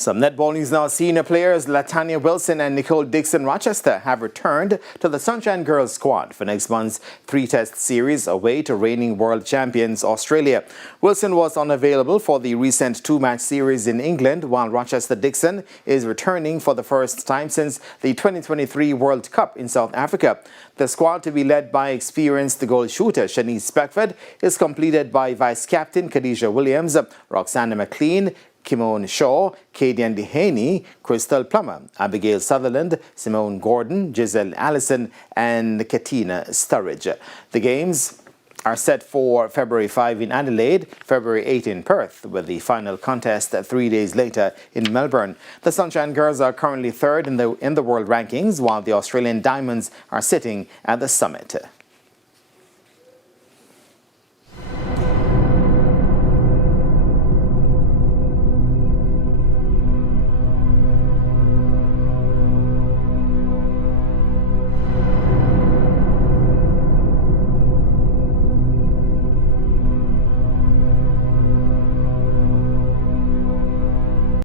Some netball news now. Senior players Latanya Wilson and Nicole Dixon Rochester have returned to the Sunshine Girls squad for next month's three-test series away to reigning world champions Australia. Wilson was unavailable for the recent two-match series in England, while Rochester Dixon is returning for the first time since the 2023 World Cup in South Africa. The squad, to be led by experienced goal shooter Shanice Beckford, is completed by vice-captain Khadijah Williams, Roxana McLean, Kimone Shaw, Kadian Dehaney, Crystal Plummer, Abigail Sutherland, Simone Gordon, Giselle Allison and Katina Sturridge. The games are set for February 5 in Adelaide, February 8 in Perth, with the final contest 3 days later in Melbourne. The Sunshine Girls are currently third in the world rankings, while the Australian Diamonds are sitting at the summit.